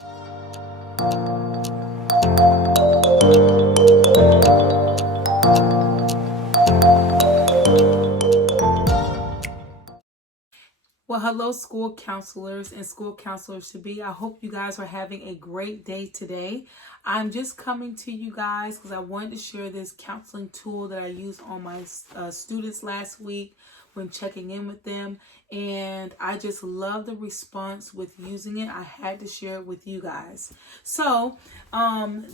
Well, hello, school counselors and school counselors to be. I hope you guys are having a great day today. I'm just coming to you guys because I wanted to share this counseling tool that I used on my students last week when checking in with them. And I just love the response with using it. I had to share it with you guys. So,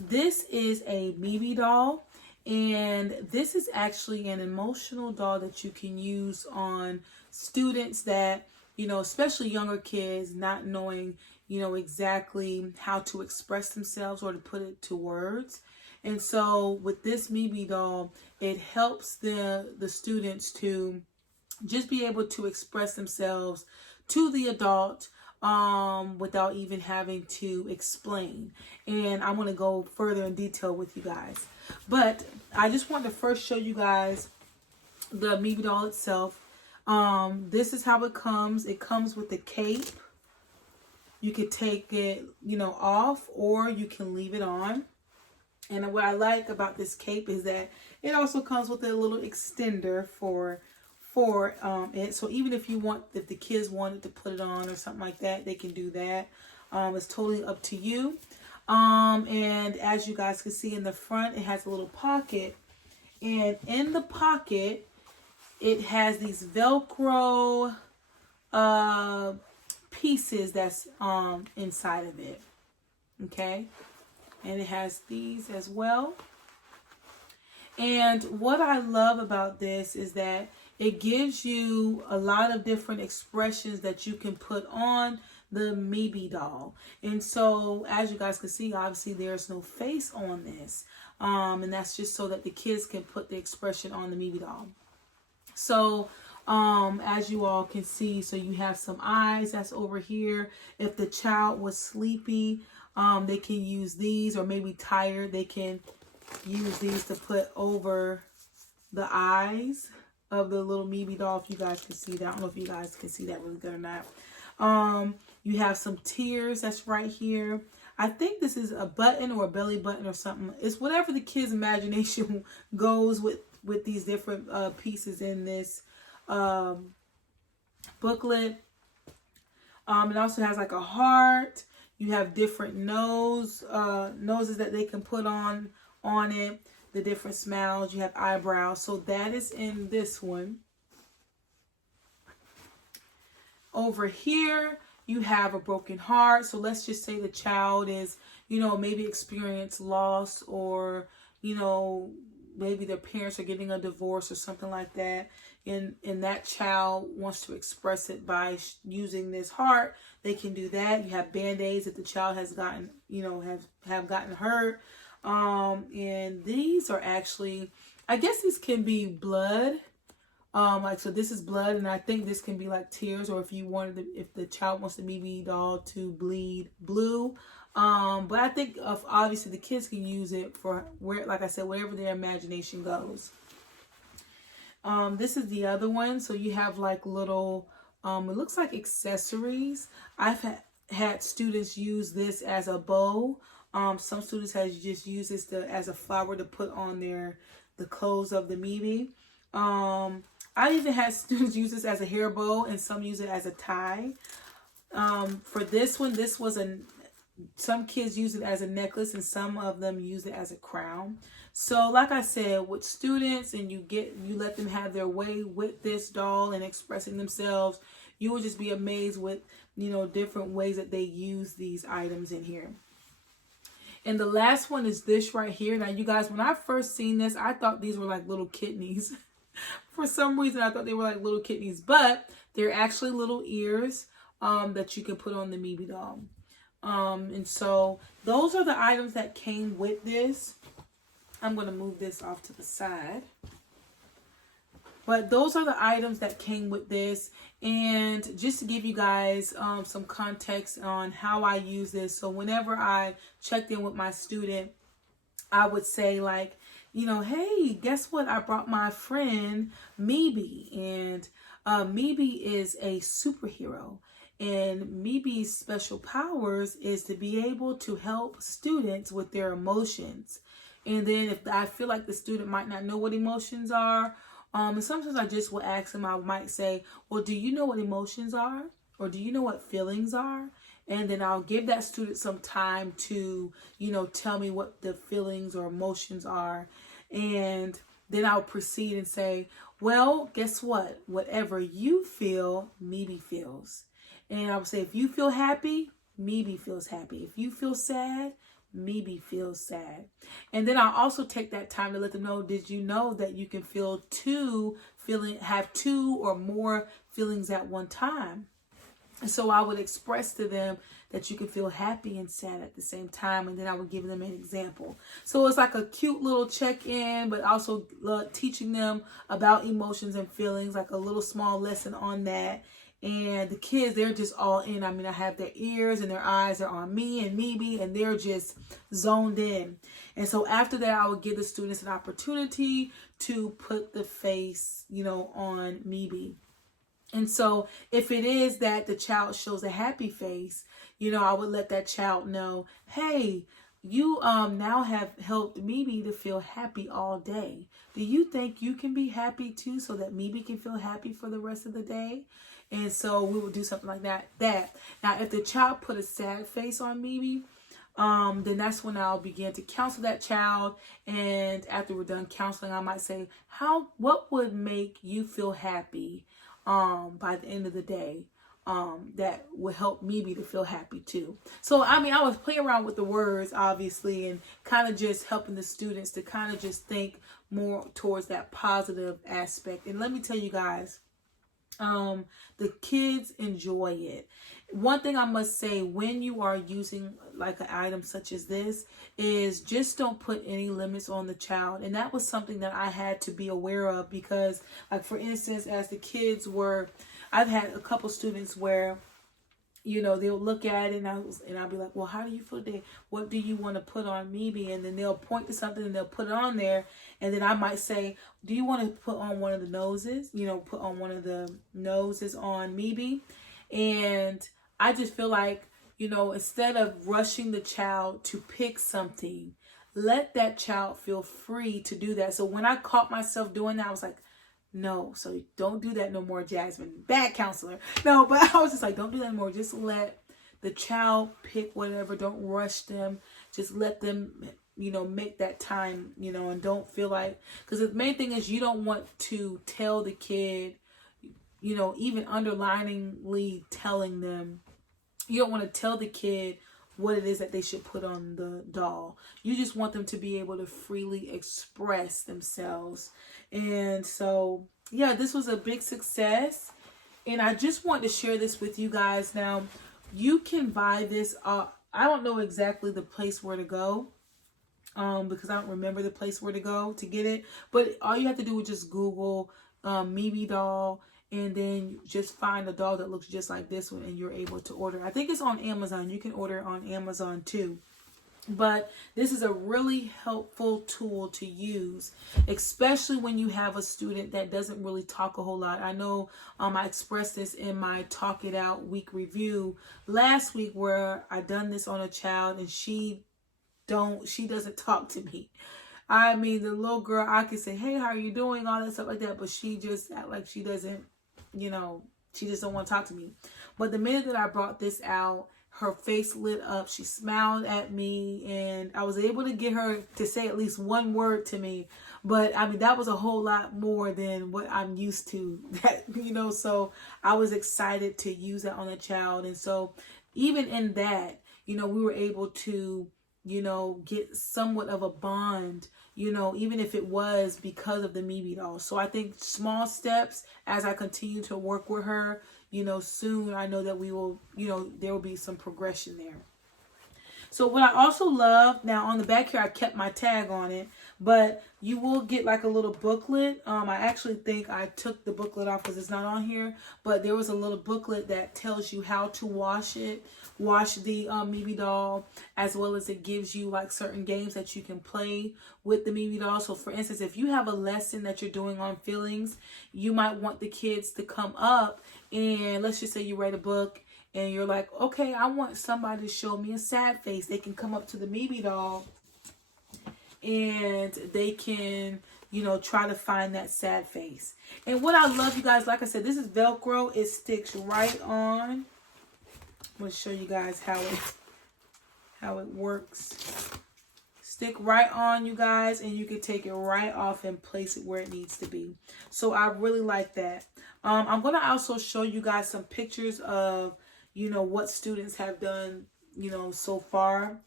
this is a Mimi doll. And this is actually an emotional doll that you can use on students that, especially younger kids, not knowing, exactly how to express themselves or to put it to words. And so with this Mimi doll, it helps the students to just be able to express themselves to the adult without even having to explain. And I'm going to go further in detail with you guys. But I just want to first show you guys the Mimi doll itself. This is how it comes. It comes with a cape. You could take it, off, or you can leave it on. And what I like about this cape is that it also comes with a little extender for it. So even if the kids wanted to put it on or something like that, they can do that. It's totally up to you. And as you guys can see in the front, it has a little pocket. And in the pocket, it has these Velcro pieces that's inside of it. Okay? And it has these as well. And what I love about this is that it gives you a lot of different expressions that you can put on the Mimi doll. And so, as you guys can see, obviously there's no face on this. And that's just so that the kids can put the expression on the Mimi doll. So, as you all can see, so you have some eyes that's over here. If the child was sleepy, they can use these, or maybe tired, they can use these to put over the eyes of the little Mimi doll. If you guys can see that. I don't know if you guys can see that really good or not. You have some tears that's right here. I think this is a button or a belly button or something. It's whatever the kids' imagination goes with these different pieces in this booklet. It also has like a heart. You have different noses that they can put on it. The different smiles. You have eyebrows. So that is in this one. Over here, you have a broken heart. So let's just say the child is, maybe experience loss, or, maybe their parents are getting a divorce or something like that. And that child wants to express it by using this heart. They can do that. You have band-aids if the child has gotten, have gotten hurt. And these are actually, I guess these can be blood. So this is blood, and I think this can be like tears, or if the child wants the Mimi doll to bleed blue. But I think obviously the kids can use it for like I said, wherever their imagination goes. This is the other one. So you have like little, it looks like accessories. I've had students use this as a bow. Some students has just used this as a flower to put on the clothes of the Mimi. I even had students use this as a hair bow, and some use it as a tie. For this one, some kids use it as a necklace, and some of them use it as a crown. So like I said, with students, and you let them have their way with this doll and expressing themselves, you will just be amazed with, different ways that they use these items in here. And the last one is this right here. Now, you guys, when I first seen this, I thought these were like little kidneys. For some reason, I thought they were like little kidneys, but they're actually little ears that you can put on the Mimi doll. And so those are the items that came with this. I'm going to move this off to the side. But those are the items that came with this. And just to give you guys some context on how I use this. So whenever I checked in with my student, I would say like, hey, guess what? I brought my friend Mimi. And Mimi is a superhero. And Mebe's special powers is to be able to help students with their emotions. And then if I feel like the student might not know what emotions are, and sometimes I just will ask them, I might say, well, do you know what emotions are? Or do you know what feelings are? And then I'll give that student some time to, tell me what the feelings or emotions are. And then I'll proceed and say, well, guess what? Whatever you feel, Mebe feels. And I would say, if you feel happy, Mebe feels happy. If you feel sad, Mebe feels sad. And then I'll also take that time to let them know, did you know that you can have two or more feelings at one time? And so I would express to them that you can feel happy and sad at the same time. And then I would give them an example. So it's like a cute little check-in, but also teaching them about emotions and feelings, like a little small lesson on that. And the kids, they're just all in. I mean, I have their ears and their eyes are on me and Mebe, and they're just zoned in. And so after that, I would give the students an opportunity to put the face, on Mebe. And so if it is that the child shows a happy face, I would let that child know, hey, you now have helped Mebe to feel happy all day. Do you think you can be happy too, so that Mebe can feel happy for the rest of the day? And so we would do something like that. Now, if the child put a sad face on Mebe, then that's when I'll begin to counsel that child. And after we're done counseling, I might say, what would make you feel happy by the end of the day, that would help Mebe to feel happy too. So, I mean, I was playing around with the words, obviously, and kind of just helping the students to kind of just think more towards that positive aspect. And let me tell you guys, the kids enjoy it. One thing I must say, when you are using like an item such as this, is just don't put any limits on the child. And that was something that I had to be aware of, because, like, for instance, as the kids were, I've had a couple students where, they'll look at it and I'll be like, well, how do you feel today? What do you want to put on Mebe? And then they'll point to something and they'll put it on there. And then I might say, do you want to put on one of the noses? Put on one of the noses on Mebe. And I just feel like, instead of rushing the child to pick something, let that child feel free to do that. So when I caught myself doing that, I was like, no, so don't do that no more, Jasmine. Bad counselor. No, but I was just like, don't do that anymore. Just let the child pick whatever. Don't rush them. Just let them, make that time, and don't feel like, because the main thing is you don't want to tell the kid, even underliningly telling them, you don't want to tell the kid what it is that they should put on the doll. You just want them to be able to freely express themselves. And so, yeah, this was a big success. And I just want to share this with you guys. Now, you can buy this. I don't know exactly the place where to go, because I don't remember the place where to go to get it. But all you have to do is just Google Mebe doll. And then just find a doll that looks just like this one, and you're able to order. I think it's on Amazon. You can order it on Amazon too. But this is a really helpful tool to use, especially when you have a student that doesn't really talk a whole lot. I know I expressed this in my Talk It Out week review last week, where I done this on a child, and she doesn't talk to me. I mean, the little girl, I can say, hey, how are you doing? All that stuff like that. But she just act like she doesn't, she just don't want to talk to me. But the minute that I brought this out, her face lit up. She smiled at me, and I was able to get her to say at least one word to me. But I mean, that was a whole lot more than what I'm used to, so I was excited to use that on a child. And so even in that, we were able to, get somewhat of a bond, even if it was because of the Mebe doll. So I think small steps as I continue to work with her, soon I know that we will, there will be some progression there. So what I also love, now on the back here, I kept my tag on it, but you will get like a little booklet. I actually think I took the booklet off because it's not on here, but there was a little booklet that tells you how to wash the Mebe doll, as well as it gives you like certain games that you can play with the Mebe doll. So for instance, if you have a lesson that you're doing on feelings, you might want the kids to come up, and let's just say you write a book and you're like, okay, I want somebody to show me a sad face, they can come up to the Mimi doll and they can, you know, try to find that sad face. And what I love, you guys, like I said, this is Velcro. It sticks right on. I'm going to show you guys how it works. Stick right on, you guys, and you can take it right off and place it where it needs to be. So I really like that. I'm going to also show you guys some pictures of, you know, what students have done, you know, so far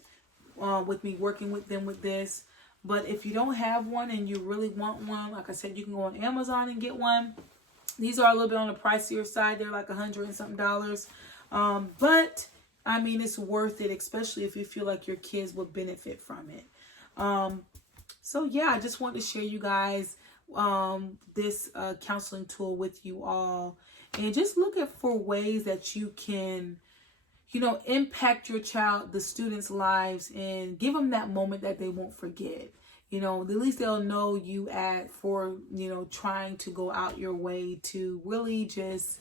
with me working with them with this. But if you don't have one and you really want one, like I said, you can go on Amazon and get one. These are a little bit on the pricier side. They're like $100 and something. But I mean, it's worth it, especially if you feel like your kids will benefit from it. So yeah, I just wanted to share you guys this counseling tool with you all, and just look at for ways that you can, you know, impact your child, the students' lives, and give them that moment that they won't forget. You know, at least they'll know you for, you know, trying to go out your way to really just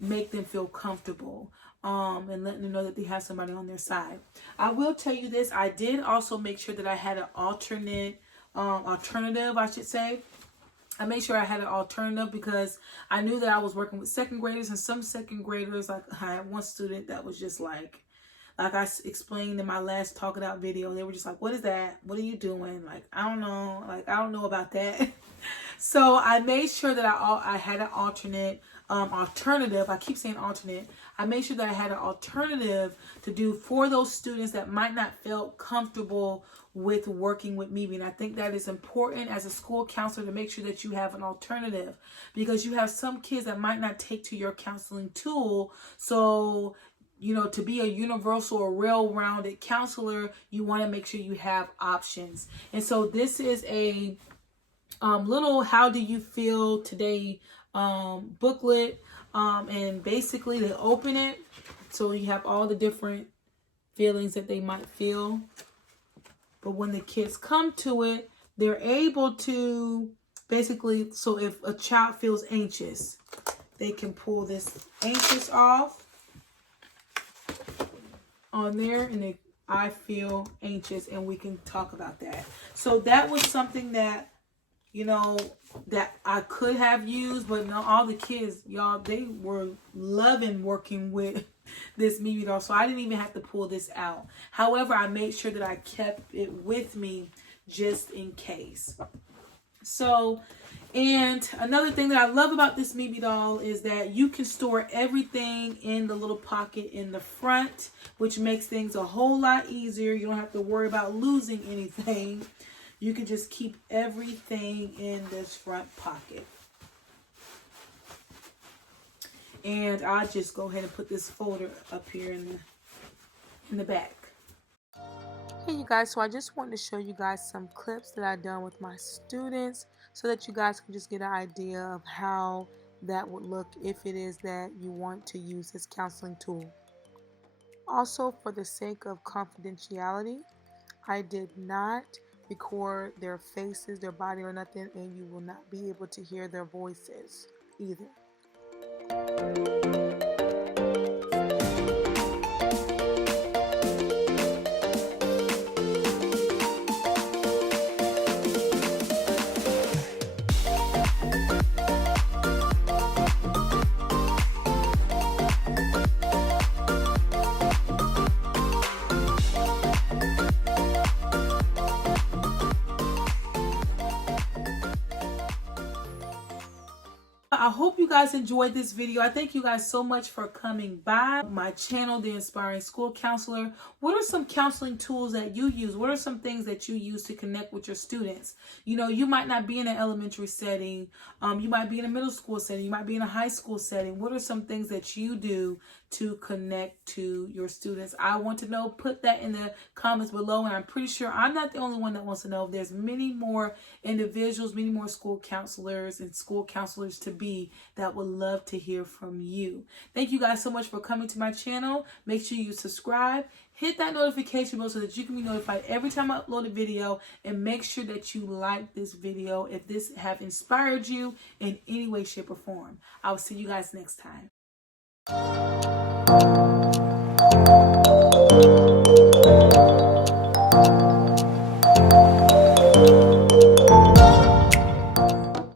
make them feel comfortable, and letting them know that they have somebody on their side. I will tell you this, I did also make sure that I had an alternative, I should say. I made sure I had an alternative because I knew that I was working with second graders, and some second graders, like I had one student that was just like I explained in my last Talk It Out video, they were just like, what is that? What are you doing? Like, I don't know. Like, I don't know about that. So I made sure that I had an alternative. I keep saying alternate. I made sure that I had an alternative to do for those students that might not feel comfortable with working with me. And I think that is important as a school counselor to make sure that you have an alternative, because you have some kids that might not take to your counseling tool. So, you know, to be a universal or well-rounded counselor, you want to make sure you have options. And so this is a little how do you feel today booklet, and basically they open it so you have all the different feelings that they might feel. But when the kids come to it, they're able to basically, so if a child feels anxious, they can pull this anxious off on there, and I feel anxious, and we can talk about that. So that was something that, you know, that I could have used, but no, all the kids, y'all, they were loving working with this Mimi doll, so I didn't even have to pull this out. However, I made sure that I kept it with me just in case. So, and another thing that I love about this Mimi doll is that you can store everything in the little pocket in the front, which makes things a whole lot easier. You don't have to worry about losing anything. You can just keep everything in this front pocket. And I'll just go ahead and put this folder up here in the back. Hey you guys, so I just wanted to show you guys some clips that I've done with my students so that you guys can just get an idea of how that would look if it is that you want to use this counseling tool. Also, for the sake of confidentiality, I did not record their faces, their body, or nothing, and you will not be able to hear their voices either. I hope you guys enjoyed this video. I thank you guys so much for coming by my channel, The Inspiring School Counselor. What are some counseling tools that you use? What are some things that you use to connect with your students? You know, you might not be in an elementary setting. You might be in a middle school setting. You might be in a high school setting. What are some things that you do to connect to your students? I want to know. Put that in the comments below, and I'm pretty sure I'm not the only one that wants to know. There's many more individuals, many more school counselors and school counselors to be that would love to hear from you. Thank you guys so much for coming to my channel. Make sure you subscribe, hit that notification bell so that you can be notified every time I upload a video, and make sure that you like this video if this have inspired you in any way, shape, or form. I will see you guys next time.